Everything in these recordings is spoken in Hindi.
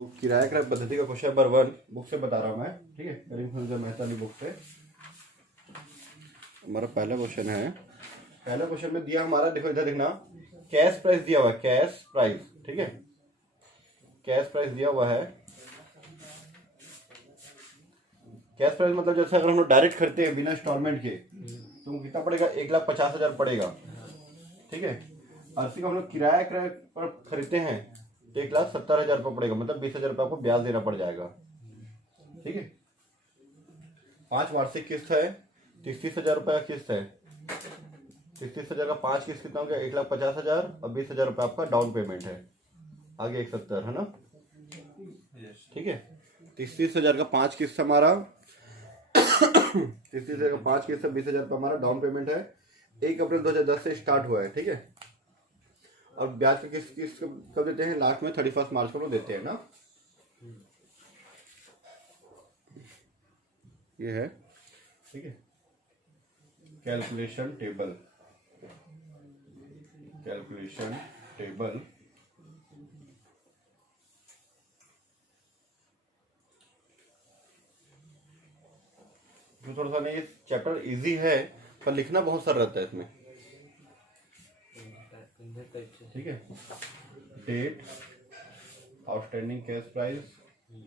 किराया क्रय पद्धति का क्वेश्चन नंबर 1 बुक से बता रहा हूँ मैं, ठीक है। करीम मेहता की बुक से हमारा पहला क्वेश्चन है। पहला क्वेश्चन में दिया हमारा, देखो इधर देखना, कैश प्राइस दिया हुआ है, कैश प्राइस, ठीक है। कैश प्राइस दिया हुआ है। कैश प्राइस मतलब जैसे अगर हम लोग डायरेक्ट खरीदते हैं बिना इंस्टॉलमेंट के तो कितना पड़ेगा, 1,50,000 पड़ेगा, ठीक है। और हम लोग किराया क्रय पर खरीदते हैं तो 1,70,000 रुपये पड़ेगा, मतलब 20,000 रुपये आपको ब्याज देना पड़ जाएगा, ठीक है। 5 वार्षिक किस्त है, 30,000 रुपये का किस्त है। 30,000 का 5 किस्त कितना हो गया, 1,50,000 और 20,000 रुपये आपका डाउन पेमेंट है, आगे 170 है ना, ठीक है। 30,000 का 5 किस्त हमारा 30,000 का 5 किस्त 20,000 रुपये हमारा डाउन पेमेंट है। 1 अप्रैल 2010 से स्टार्ट हुआ है, ठीक है। और ब्याज का किस्त कब देते हैं, लास्ट में 31 मार्च को लोग देते हैं ना, ये है, ठीक है। कैलकुलेशन टेबल, कैलकुलेशन टेबल जो थोड़ा सा नहीं, चैप्टर इजी है पर लिखना बहुत सरल रहता है इसमें, ठीक है। Date, outstanding cash price,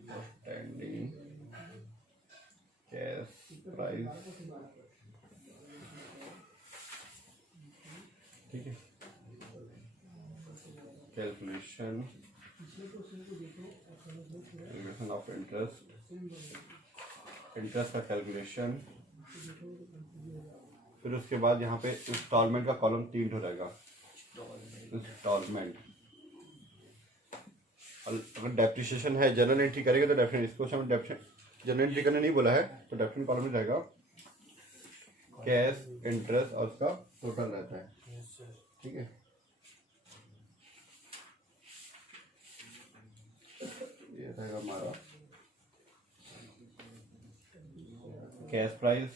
outstanding cash price, ठीक है। कैलकुलेशन ऑफ इंटरेस्ट, इंटरेस्ट का कैलकुलेशन। फिर उसके बाद यहाँ पे इंस्टॉलमेंट का कॉलम 3 हो जाएगा, इंस्टॉलमेंट। अगर डेप्रिसिएशन है, जनरल एंट्री करेंगे तो डेफिनेट, इसको हम जनरल एंट्री करने नहीं बोला है तो डेफिनेट कॉलम में जाएगा कैश, इंटरेस्ट और उसका टोटल रहता है, ठीक है। ये रहेगा हमारा cash price,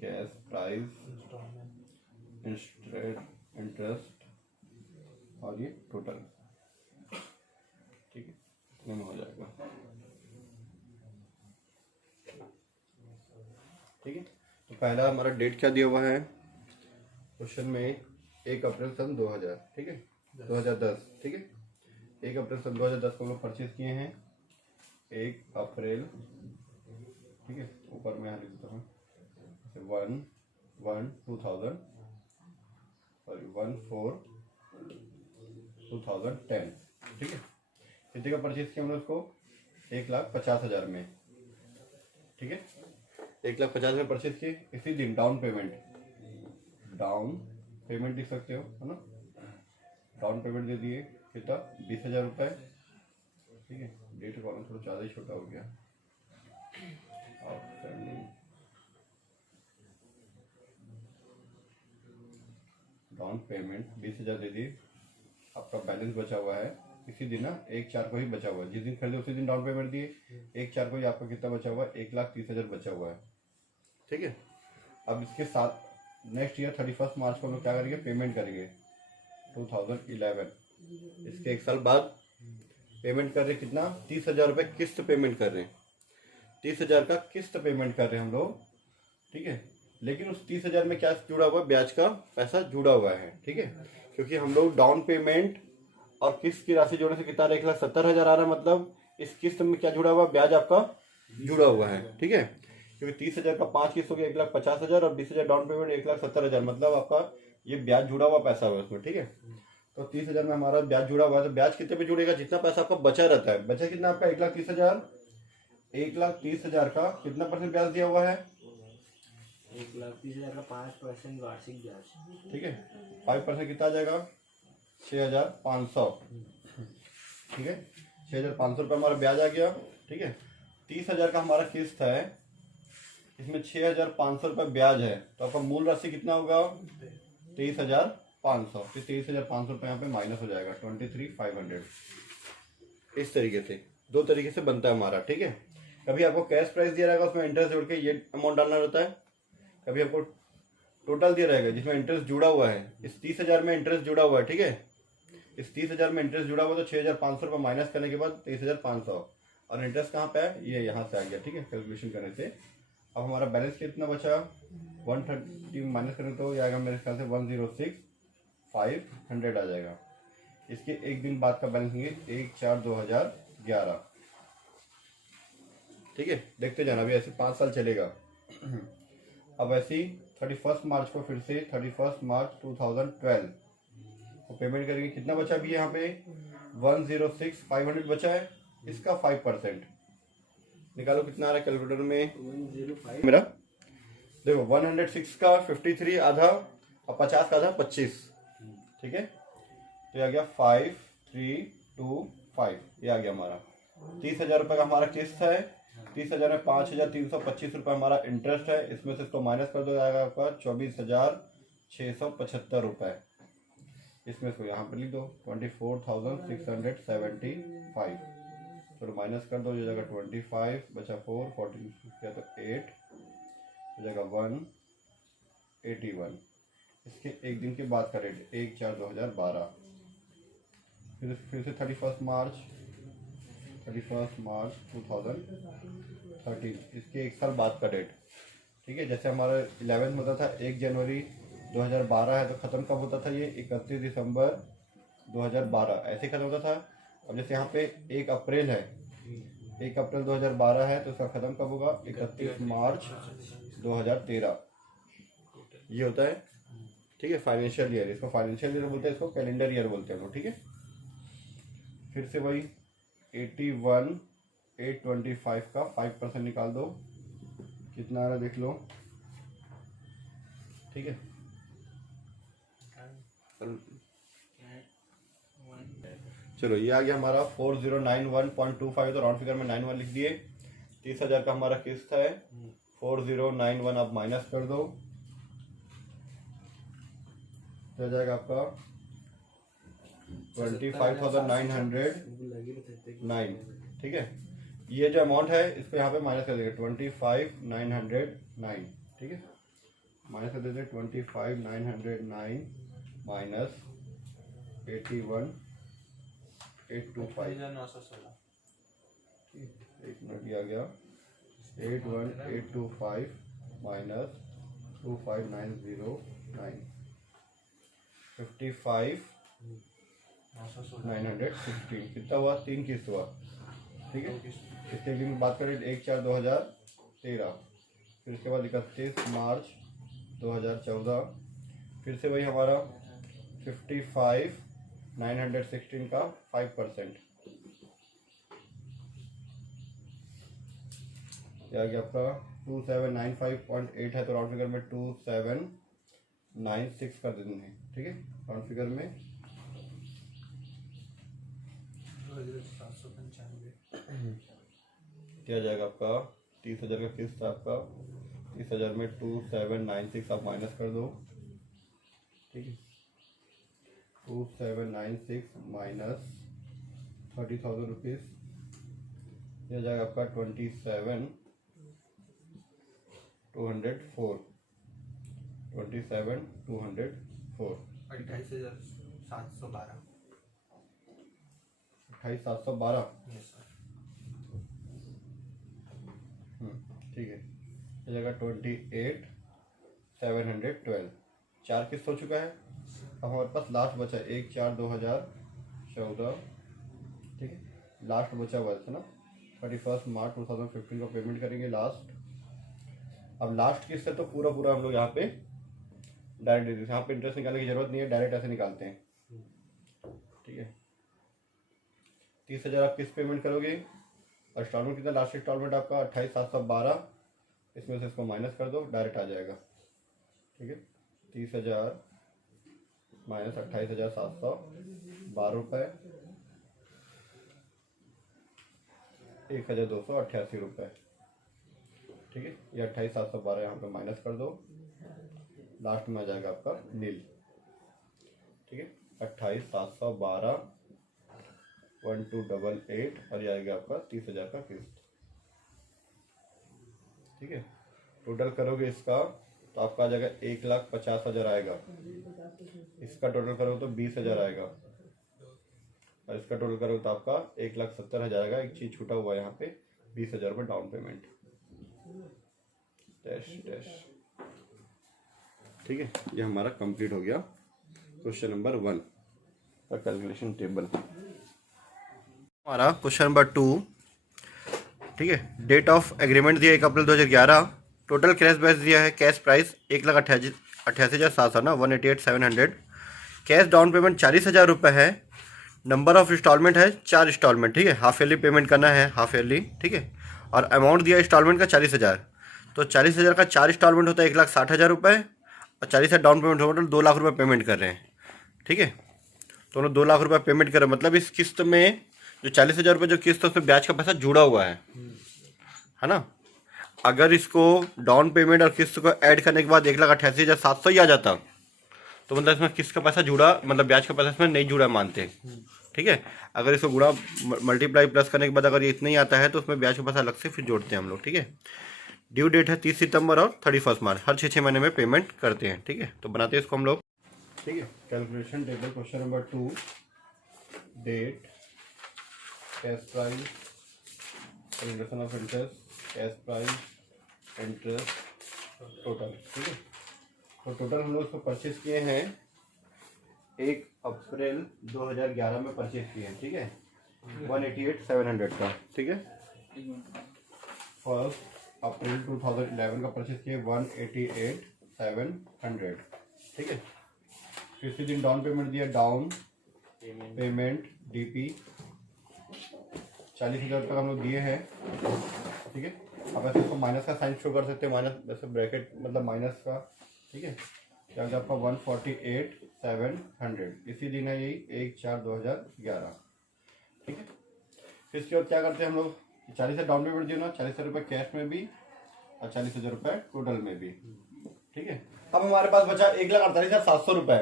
cash price, interest और ये टोटल, ठीक है। इतने में हो जाएगा, ठीक है। तो पहला हमारा डेट क्या दिया हुआ है क्वेश्चन में, 1 अप्रैल सन 2000, ठीक है, 2010, ठीक है। 1 अप्रैल सन 2010 को हम लोग परचेज किए हैं, 1 अप्रैल, ठीक है। ऊपर में यहाँ लिख देता हूँ 1/1/2000 और 1/4/2010, ठीक है। कितने का परचेज किया हमने उसको, 1,50,000 में, ठीक है। 1,50,000 में परचेज किए। इसी दिन डाउन पेमेंट लिख सकते हो, है ना। डाउन पेमेंट दे दिए, कितना, 20,000 रुपये, ठीक है। डेट कॉलम थोड़ा ज़्यादा ही छोटा हो गया, आउटस्टैंडिंग डाउन पेमेंट 20,000 दे दिए, आपका बैलेंस बचा हुआ है इसी दिन ना, 1/4 को ही बचा हुआ है, जिस दिन खरीदे उसी दिन डाउन पेमेंट दिए, 1/4 को ही आपका कितना बचा हुआ है, 1,30,000 बचा हुआ है, ठीक है। अब इसके साथ नेक्स्ट ईयर 31 मार्च को हम लोग क्या करेंगे, पेमेंट करेंगे 2011। इसके 1 साल बाद पेमेंट कर रहे हैं कितना, 30,000 रुपये किस्त पेमेंट कर रहे हैं, 30,000 का किस्त पेमेंट कर रहे हैं हम लोग, ठीक है। लेकिन उस 30,000 में क्या जुड़ा हुआ है, ब्याज का पैसा जुड़ा हुआ है, ठीक है। क्योंकि हम लोग डाउन पेमेंट और किस्त की राशि जोड़ने से कितना 1,70,000 आ रहा है, मतलब इस किस्त में क्या जुड़ा हुआ है, ब्याज आपका जुड़ा हुआ है, ठीक है। क्योंकि 30,000 का 5 किस्त हो गया 1,50,000 और 20,000 डाउन पेमेंट 1,70,000, मतलब आपका ये ब्याज जुड़ा हुआ पैसा है उसमें, ठीक है। तो 30,000 में हमारा ब्याज जुड़ा हुआ है, तो ब्याज कितने पे जुड़ेगा, जितना पैसा आपका बचा रहता है, बचा कितना आपका 1,30,000, 1,30,000 का कितना परसेंट ब्याज दिया हुआ है, 1,30,000 का 5% वार्षिक ब्याज, ठीक है। 5% कितना आ जाएगा, 6,500, ठीक है। 6,500 रुपये हमारा ब्याज आ गया, ठीक है। 30,000 का हमारा किस्त है, इसमें 6,500 रुपये ब्याज है, तो आपका मूल राशि कितना होगा, 23,500। फिर 23,500 रुपये यहाँ पे माइनस हो जाएगा, 23,500। इस तरीके से 2 तरीके से बनता है हमारा, ठीक है। कभी आपको कैश प्राइस दिया रहेगा, उसमें इंटरेस्ट जोड़ के ये अमाउंट डालना रहता है, कभी आपको टोटल दिया रहेगा जिसमें इंटरेस्ट जुड़ा हुआ है, इस 30,000 में इंटरेस्ट जुड़ा हुआ है, ठीक है। इस 30,000 में इंटरेस्ट जुड़ा हुआ तो 6,500 रुपये माइनस करने के बाद 23,500 और इंटरेस्ट कहाँ पे है, ये यहाँ से आ गया। ठीक है, कैलकुलेशन करने से अब हमारा बैलेंस कितना बचा, 130 माइनस करें तो ये आएगा मेरे ख्याल से 106,500 आ जाएगा। इसके एक दिन बाद का बैलेंस होंगे 1/4/2011। ठीक है, देखते जाना, अभी ऐसे 5 साल चलेगा। अब ऐसे ही 31 मार्च को फिर से 31 मार्च 2012 को पेमेंट करेंगे। कितना बचा अभी यहाँ पे 106,500 बचा है, इसका 5% निकालो कितना आ रहा है कैलकुलेटर में 105 मेरा। देखो 106 का 53 आधा और 50 का आधा 25। ठीक है, तो ये आ गया 5325, ये आ गया हमारा 30,000 रुपये का हमारा किस्त है। 30,000 में 5,325 रुपये हमारा इंटरेस्ट है, इसमें से इसको माइनस कर दो, जाएगा आपका 24,675 रुपये। इसमें इसको यहाँ पर लिख दो 24,675। चलो माइनस कर दो, ये जाएगा 25 बचा 4 14 किया तो 8 हो जाएगा 181। इसके एक दिन के बाद का डेट 1/4/2012। फिर से 31 मार्च 2013, इसके एक साल बाद का डेट। ठीक है, जैसे हमारा 11 में होता था 1 जनवरी 2012 है तो ख़त्म कब होता था, ये 31 दिसंबर 2012 ऐसे ख़त्म होता था। अब जैसे यहाँ पे 1 अप्रैल है, 1 अप्रैल 2012 है तो इसका ख़त्म कब होगा 31 मार्च 2013, ये होता है। ठीक है, फाइनेंशियल ईयर, इसको फाइनेंशियल ईयर बोलते हैं, इसको कैलेंडर ईयर बोलते हैं लोग। ठीक है, फिर से वही 81,825 का 5% निकाल दो, कितना आ रहा है देख लो। ठीक है, चलो ये आ गया हमारा 4091.25, तो राउंड फिगर में 91 लिख दिए। 30,000 का हमारा किस्त है, 4091 आप माइनस कर दो तो आ जाएगा आपका 25,909। ठीक है, ये जो अमाउंट है इसको यहाँ पे माइनस कर देंगे 25,909। ठीक है, माइनस कर देते 25,909 माइनस 81,825। एक मिनट आ गया 81,825 माइनस 25,909 55,916 कितना हुआ, 3 किस्त हुआ। ठीक है, इसके लिए बात करें 1/4/2013, फिर उसके बाद 31 मार्च 2014, फिर से वही हमारा 55,916 का 5%, ये आ गया आपका 2795.8 है तो राउंड फिगर में 2796 कर देंगे। ठीक है, राउंड फिगर में 795 क्या जाएगा आपका 30,000 का किस्त आपका 30,000 में 2796 आप माइनस कर दो। ठीक है, 2796 माइनस 30,000 रुपीज़, यह जाएगा आपका 27,204 27,204 28,712 28,712। Yes sir. ठीक है, यह जाएगा 28,712। 4 किस्त हो चुका है। अब हमारे पास लास्ट बचा 1/4/2014। ठीक है, लास्ट बचा हुआ है ना 31 मार्च 2015 को पेमेंट करेंगे लास्ट। अब लास्ट किस्त है तो पूरा पूरा हम लोग यहाँ पे डायरेक्ट दे देते हैं, यहाँ पे इंटरेस्ट निकालने की जरूरत नहीं है, डायरेक्ट ऐसे निकालते हैं। ठीक है, 30,000 आप किस्त पेमेंट करोगे और इंस्टॉलमेंट कितना, लास्ट इंस्टॉलमेंट आपका 28,712, इसमें से इसको माइनस कर दो, डायरेक्ट आ जाएगा। ठीक है, 30,000 माइनस 28,712 रुपये 1,288 रुपये। ठीक है, ये 28,712 यहाँ पे माइनस कर दो, लास्ट में आ जाएगा आपका नील। ठीक है, 28,712 1288 और ये आएगा आपका 30,000 का किस्त। ठीक है, टोटल करोगे इसका तो आपका आ जाएगा 1,50,000 आएगा। इसका टोटल करोगे तो 20,000 आएगा। और इसका टोटल करोगे तो आपका 1,70,000 का। एक चीज छूटा हुआ है यहाँ पे, 20,000 रुपये डाउन पेमेंट। ठीक है, ये हमारा कंप्लीट हो गया क्वेश्चन नंबर 1 का कैलकुलेशन टेबल। हमारा क्वेश्चन नंबर 2, ठीक है। डेट ऑफ एग्रीमेंट दिया 1 अप्रैल 2011। टोटल कैश बैलेंस दिया है, कैश प्राइस 1,88,700 ना, 188,700। कैश डाउन पेमेंट 40,000 रुपये है। नंबर ऑफ इंस्टॉलमेंट है 4 इंस्टॉलमेंट, ठीक है। हाफ ईयरली पेमेंट करना है, हाफ ईयरली, ठीक है। और अमाउंट दिया इंस्टॉलमेंट का 40,000। तो 40,000 का 4 इंस्टॉलमेंट होता है 1,60,000 रुपये, और 40,000 डाउन पेमेंट होगा, तो 2 लाख रुपये पेमेंट कर रहे हैं, ठीक है। तो उन्होंने 2 लाख रुपये पेमेंट कर रहे हैं, मतलब इस किस्त में जो 40,000 रुपये जो किस्त है उसमें ब्याज का पैसा जुड़ा हुआ है ना। अगर इसको डाउन पेमेंट और किस्त को ऐड करने के बाद 1,88,700 ही आ जाता, तो मतलब इसमें किस्त का पैसा जुड़ा, मतलब ब्याज का पैसा इसमें नहीं जुड़ा मानते, ठीक है। अगर इसको गुणा मल्टीप्लाई प्लस करने के बाद अगर ये इतना ही आता है तो उसमें ब्याज का पैसा अलग से फिर जोड़ते हैं हम लोग, ठीक है। ड्यू डेट है 30 सितंबर और 31 मार्च, हर 6 महीने में पेमेंट करते हैं, ठीक है। तो बनाते हैं इसको हम लोग, ठीक है। Calculation table question number 2, date, cash price, reduction of interest, cash price, interest, total, ठीक है। तो टोटल हम लोग इसको परचेज किए हैं 1 अप्रैल 2011 में परचेज किए हैं, ठीक है। 188,700 का, ठीक है। 1 अप्रैल 2011 का परचेज किए 188,700, ठीक है। फिर इसी दिन डाउन पेमेंट दिया, डाउन पेमेंट डीपी 40,000 रुपये हम लोग दिए हैं, ठीक है। अब ऐसे इसको माइनस का साइन शो कर सकते हैं, माइनस जैसे ब्रैकेट मतलब माइनस का, ठीक है। क्या होगा आपका 148,700, इसी दिन है यही 1/4/2011, ठीक है। फिर इसके बाद क्या करते हैं हम लोग, 40,000 डाउन पेमेंट दिया ना, 40,000 रुपये कैश में भी और 40,000 रुपये टोटल में भी, ठीक है। अब हमारे पास बचा 1,48,700 रुपये,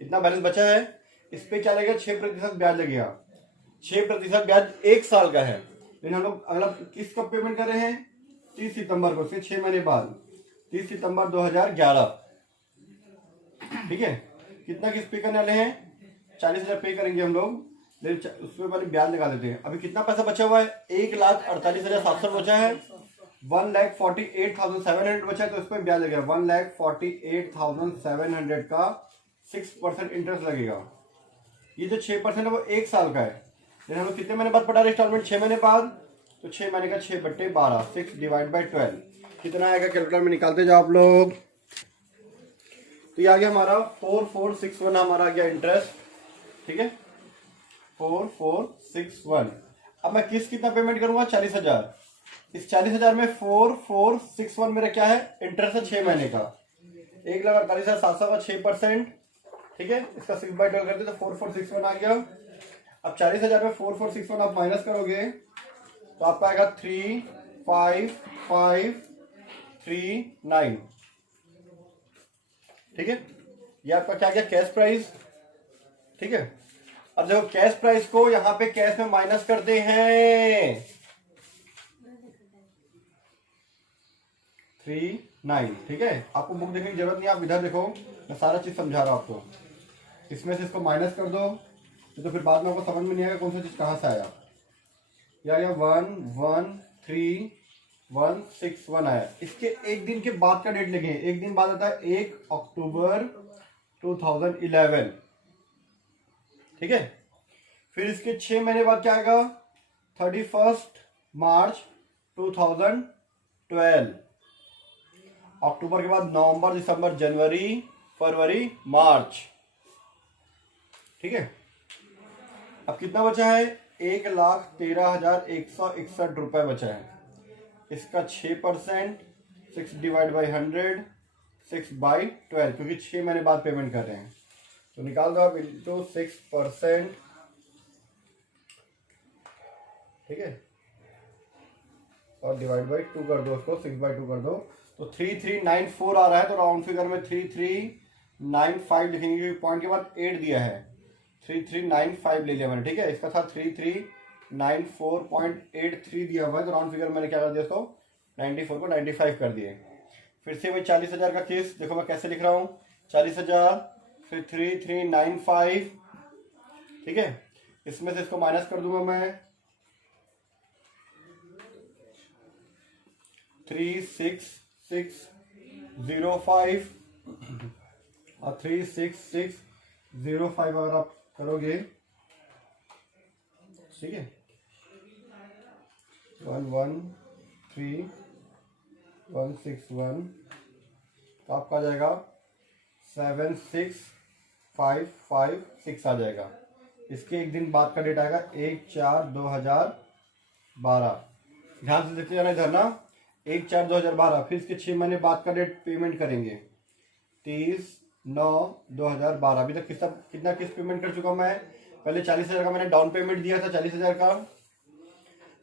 इतना बैलेंस बचा है। इस पे क्या लगेगा, 6% ब्याज लगेगा। 6% ब्याज 1 साल का है, लेकिन हम लोग अगला किस कब पेमेंट कर रहे हैं, 30 सितंबर को, फिर 6 महीने बाद 30 सितंबर 2011, ठीक है। कितना किस्त पे करने वाले हैं, 40,000 पे करेंगे हम लोग, लेकिन उसमें पहले ब्याज लगा देते हैं। अभी कितना पैसा बचा हुआ है, 1,48,700 बचा है, 1,48,700 बचा है, तो उसमें ब्याज लगेगा 1,48,700 का 6% इंटरेस्ट लगेगा। ये जो 6% है वो 1 साल का है, लेकिन हम लोग कितने महीने बाद पटा रहे इंस्टॉलमेंट, 6 महीने बाद, तो 6 महीने का 6/12, 6/12 कितना आएगा, कैलकुलेटर में निकालते जाओ आप लोग। तो ये आ गया हमारा 4461, हमारा आ गया इंटरेस्ट, ठीक है, 4461। अब मैं कितना पेमेंट करूंगा, 40,000। इस 40,000 में 4461 मेरा क्या है, इंटरेस्ट है 6 महीने का, 1,48,700 का 6%, ठीक है। इसका 6/12 करते तो 4461 आ गया। अब 40,000 में 4461 आप माइनस करोगे तो आपका आएगा 35539, ठीक है। ये आपका क्या गया, कैश प्राइस, ठीक है। अब देखो कैश प्राइस को यहां पे कैश में माइनस करते हैं 39, ठीक है। आपको बुक देखने की जरूरत नहीं, आप इधर देखो, मैं सारा चीज समझा रहा हूं आपको। इसमें से इसको माइनस कर दो, तो फिर बाद में आपको समझ में नहीं आएगा कौन सा चीज कहां से आया। यह आ गया 1,13,161 आया। इसके एक दिन के बाद का डेट लिखें, एक दिन बाद आता है 1 अक्टूबर 2011, ठीक है। फिर इसके 6 महीने बाद क्या आएगा, 31 मार्च 2012। अक्टूबर के बाद नवंबर, दिसंबर, जनवरी, फरवरी, मार्च, ठीक है। अब कितना बचा है, 1,13,161 रुपए बचा है। इसका 6%, 6/100, 6/12, क्योंकि 6 महीने बाद पेमेंट कर रहे हैं, तो निकाल दो आप इंटू 6%, ठीक है, और डिवाइड बाई 2 कर दो, उसको 6/2 कर दो, तो 3394 आ रहा है। तो राउंड फिगर में 3395 लिखेंगे, क्योंकि पॉइंट के बाद 8 दिया है, 3395 ले लिया मैंने, ठीक है। इसका था 3394.83 दिया हुआ है, तो राउंड फिगर मैंने क्या कर दिया, इसको 94 को 95 कर दिए। फिर से वही 40,000 का केस, देखो मैं कैसे लिख रहा हूँ, 40,000 फिर 3395, ठीक है। इसमें से इसको माइनस कर दूंगा मैं 36605 और 36605 अगर आप करोगे, ठीक है, 113161 तो आपका आ जाएगा 76556 आ जाएगा। इसके एक दिन बाद का डेट आएगा 1/4/2012। ध्यान से देखते जाना इधर ना, 1/4/2012। फिर इसके 6 महीने बाद का डेट पेमेंट करेंगे 30/9/2012। अभी तक कितना किस्त पेमेंट कर चुका मैं? पहले 40,000 का मैंने डाउन पेमेंट दिया था, 40,000 का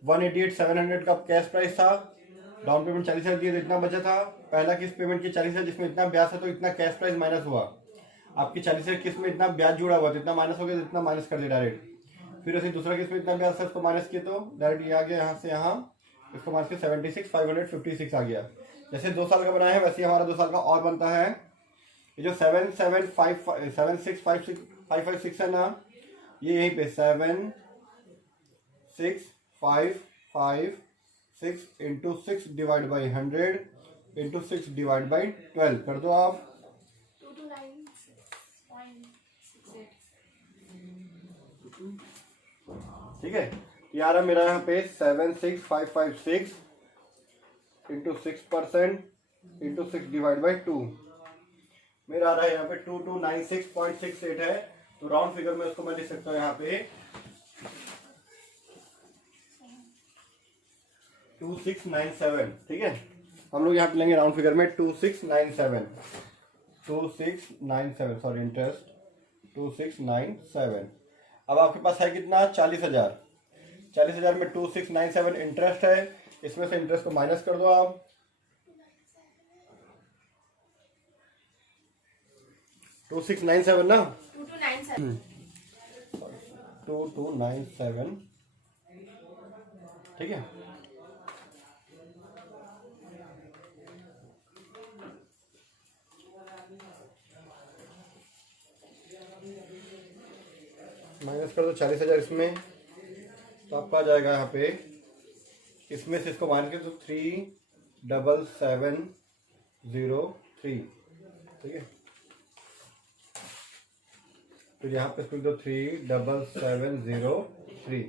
188,700 का कैश प्राइस था। डाउन पेमेंट 40,000 दिए तो इतना बचा था। पहला किस्त पेमेंट की 40,000, जिसमें इतना ब्याज था तो इतना कैश प्राइस माइनस हुआ। आपकी 40,000 किस्त में इतना ब्याज जुड़ा हुआ तो इतना माइनस हो गया, तो इतना माइनस कर दिया डायरेक्ट। फिर ऐसे दूसरा किस्त में इतना ब्याज था, उसको माइनस किया तो डायरेक्ट ये आ गया यहाँ से यहाँ, इसको माइनस के 76,556 आ गया। जैसे 2 साल का बनाया है वैसे हमारा 2 साल का और बनता है। ये जो 76556 है ना, ये यहीं पे 76556 into 6 divide by 100 into 6 divide by 12 कर दो आप। 2296.68। ठीक है, यार मेरा यहाँ पे 76556 इंटू 6% इंटू 6 डिवाइड बाई 2 मेरा आ रहा है यहाँ पे 2296.68 है। तो राउंड फिगर में उसको मैं लिख सकता हूँ यहाँ पे 2697। ठीक है, हम लोग यहाँ पे लेंगे राउंड फिगर में 2697 सॉरी इंटरेस्ट 2697। अब आपके पास है कितना? 40,000। 40,000 में 2697 इंटरेस्ट है, इसमें से इंटरेस्ट को माइनस कर दो आप। 2697 ना, 2297 ठीक है। माइनस कर दो 40,000 इसमें, तो आपका आ जाएगा यहाँ पे, इसमें से इसको माइनस कर दो 37703। ठीक है, तो यहाँ पे इसको लिख दो 37703।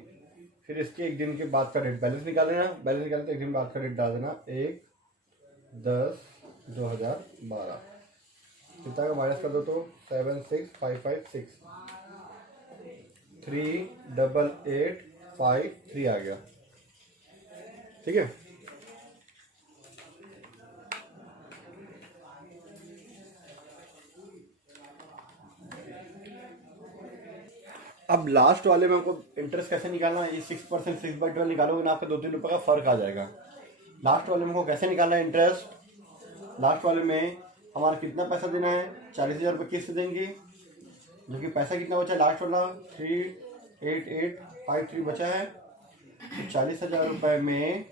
फिर इसके एक दिन के बाद का डेट बैलेंस निकाल लेना। बैलेंस निकालने तो एक दिन बाद का डेट डाल देना 1/10/2012। कितना का माइनस कर दो तो 76556 38853 आ गया। ठीक है, अब लास्ट वाले में हमको इंटरेस्ट कैसे निकालना है? ये 6% 6/12 निकालोगे ना, आपका 2-3 रुपये का फर्क आ जाएगा। लास्ट वाले में हमको कैसे निकालना है इंटरेस्ट? लास्ट वाले में हमारा कितना पैसा देना है? 40,000 रुपये किस्त देंगे, जो कि पैसा कितना बचा? लास्ट वाला 38853 बचा है। 40,000 रुपये में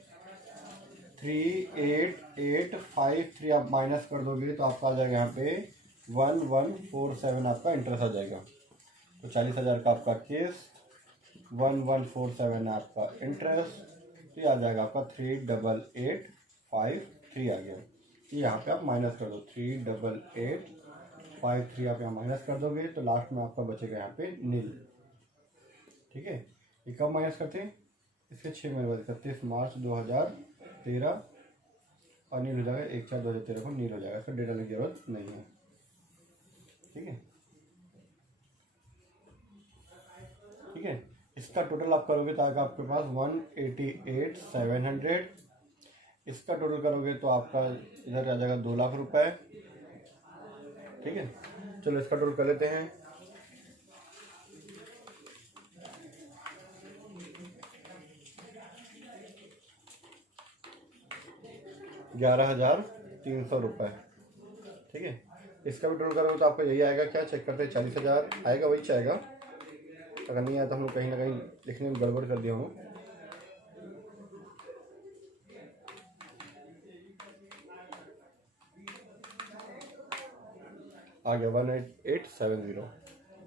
38853 आप माइनस कर दोगे तो आपका आ जाएगा यहाँ पे 1147 आपका इंटरेस्ट आ जाएगा। तो 40,000 का आपका किस्त, 1147 आपका इंटरेस्ट, तो ये आ जाएगा आपका 38853 आ गया। यहाँ पे आप माइनस कर दो 38853 आप यहाँ माइनस कर दोगे तो लास्ट में आपका बचेगा यहाँ पे नील। ठीक है, ये कब माइनस करते हैं? इसके 6 महीने बाद 31 मार्च 2013 और नील हो जाएगा 1/4/2013 को नील हो जाएगा। इसका डेटा लेने की जरूरत नहीं है। ठीक है, ठीक है, इसका टोटल आप करोगे तो आएगा आपके पास 188,700। इसका टोटल करोगे तो आपका इधर आ जाएगा 2 लाख रुपए। ठीक है, चलो इसका टोटल कर लेते हैं। ₹11,300। ठीक है, इसका भी टोटल करोगे तो आपका यही आएगा। क्या चेक करते हैं? 40,000 आएगा, वही आएगा। अगर नहीं आया तो हम लोग कहीं ना कहीं लिखने में गड़बड़ कर दिया हूँ। आ गया 18870।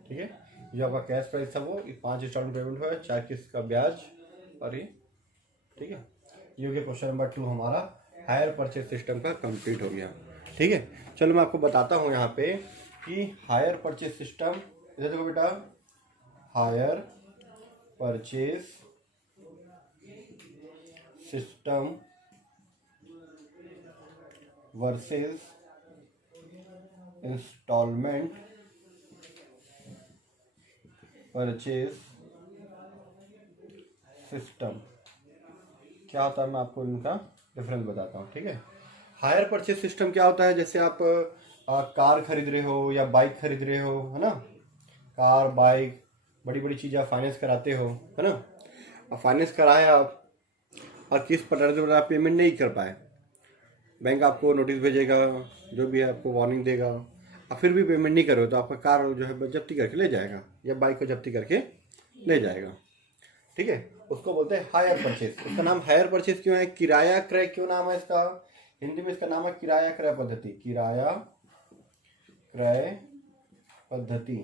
ठीक है, जो आपका कैश प्राइस था वो 5 इंस्टॉलमेंट पेमेंट हुआ है, 4 किस्त का ब्याज और ये, ठीक है। ये हो गया क्वेश्चन नंबर 2 हमारा हायर परचेज सिस्टम का कंप्लीट हो गया, ठीक है। चलो मैं आपको बताता हूँ यहाँ पे कि हायर परचेज सिस्टम, इधर देखो बेटा, hire purchase system versus instalment purchase system क्या होता है, मैं आपको इनका डिफरेंस बताता हूँ, ठीक है। हायर परचेज सिस्टम क्या होता है, जैसे आप कार खरीद रहे हो या बाइक खरीद रहे हो, है ना, कार बाइक बड़ी बड़ी चीज़ें आप फाइनेंस कराते हो, है ना। अब फाइनेंस कराए आप और किस पर आप पेमेंट नहीं कर पाए, बैंक आपको नोटिस भेजेगा, जो भी है आपको वार्निंग देगा, और फिर भी पेमेंट नहीं करो तो आपका कार जो है जब्ती करके ले जाएगा या बाइक को जब्ती करके ले जाएगा, ठीक है। उसको बोलते हैं हायर परचेज। इसका नाम हायर परचेज क्यों है, किराया क्रय क्यों नाम है इसका, हिंदी में इसका नाम है किराया क्रय पद्धति। किराया क्रय पद्धति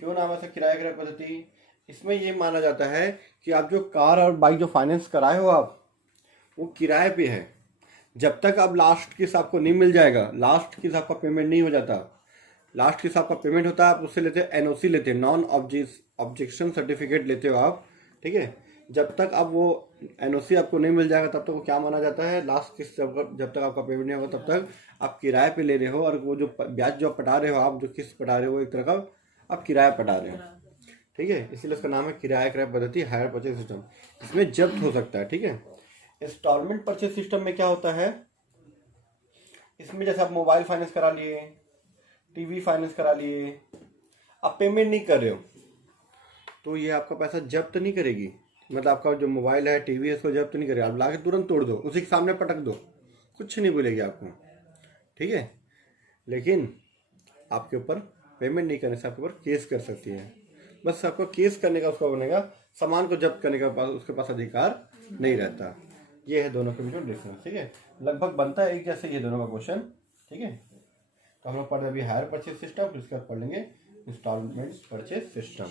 क्यों नाम है इसका, किराया क्रय पद्धति। इसमें ये माना जाता है कि आप जो कार और बाइक जो फाइनेंस कराए हो आप, वो किराए पे है, जब तक अब लास्ट किस्त आपको नहीं मिल जाएगा, लास्ट किस्त आपका पेमेंट नहीं हो जाता, लास्ट किस्त आपका पेमेंट होता है, आप उससे लेते हैं एनओसी लेते हैं, नॉन ऑब्जेक्शन सर्टिफिकेट लेते हो आप, ठीक है। जब तक अब वो एनओसी आपको नहीं मिल जाएगा तब तक वो क्या माना जाता है, लास्ट किस्त जब तक आपका पेमेंट नहीं होगा तब तक आप किराए पे ले रहे हो, और वो जो ब्याज जो आप पटा रहे हो, आप जो किस्त पटा रहे हो वो एक तरह का आप किराया पटा रहे हो, ठीक है। इसीलिए उसका नाम है किराया क्रय पद्धति, हायर परचेज सिस्टम। इसमें जब्त हो सकता है, ठीक है। इंस्टॉलमेंट परचेज सिस्टम में क्या होता है, इसमें जैसे आप मोबाइल फाइनेंस करा लिए, टीवी फाइनेंस करा लिए, आप पेमेंट नहीं कर रहे हो तो ये आपका पैसा जब्त नहीं करेगी, मतलब आपका जो मोबाइल है टीवी है इसको जब्त नहीं करेगा, आप लाके तुरंत तोड़ दो, उसी के सामने पटक दो, कुछ नहीं बोलेगी आपको, ठीक है। लेकिन आपके ऊपर पेमेंट नहीं करने से आपके ऊपर केस कर सकती है, बस आपको केस करने का उसका बनेगा, सामान को जब्त करने का उसके पास अधिकार नहीं रहता। ये है दोनों के बीच में डिफरेंस, ठीक है। लगभग बनता है एक जैसे ये दोनों का क्वेश्चन, ठीक है। तो हम लोग पढ़ रहे अभी हायर परचेज सिस्टम, फिर उसके बाद पढ़ लेंगे इंस्टॉलमेंट परचेज सिस्टम।